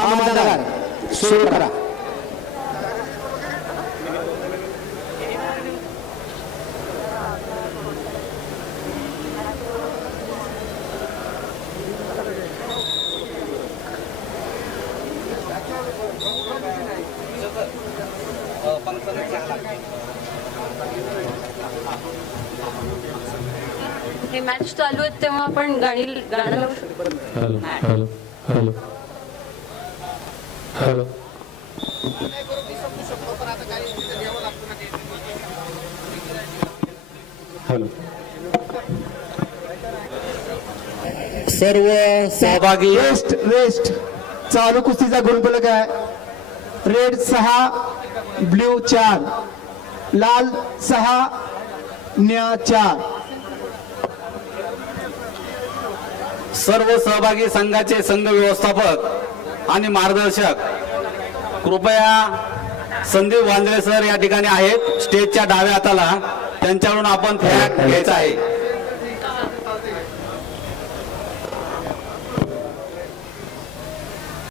अहमदनगर सुरू करा. हे मॅच चालू आहेत तेव्हा आपण गाणी गाणं लावू शकतो. Hello hello hello. Hello. Hello. सर्व सहभागी. वेस्ट वेस्ट. चालू कुस्तीचा गुणफलक आहे. रेड सहा ब्ल्यू चार. लाल सहा न्या चार. सर्व सहभागी संघाचे संघ व्यवस्थापक आणि मार्गदर्शक. कृपया संदीप वांद्रे सर या ठिकाणी आहेत. स्टेजच्या डाव्या हाताला. त्यांच्याकडून आपण फ्लॅग घ्यायचा आहे.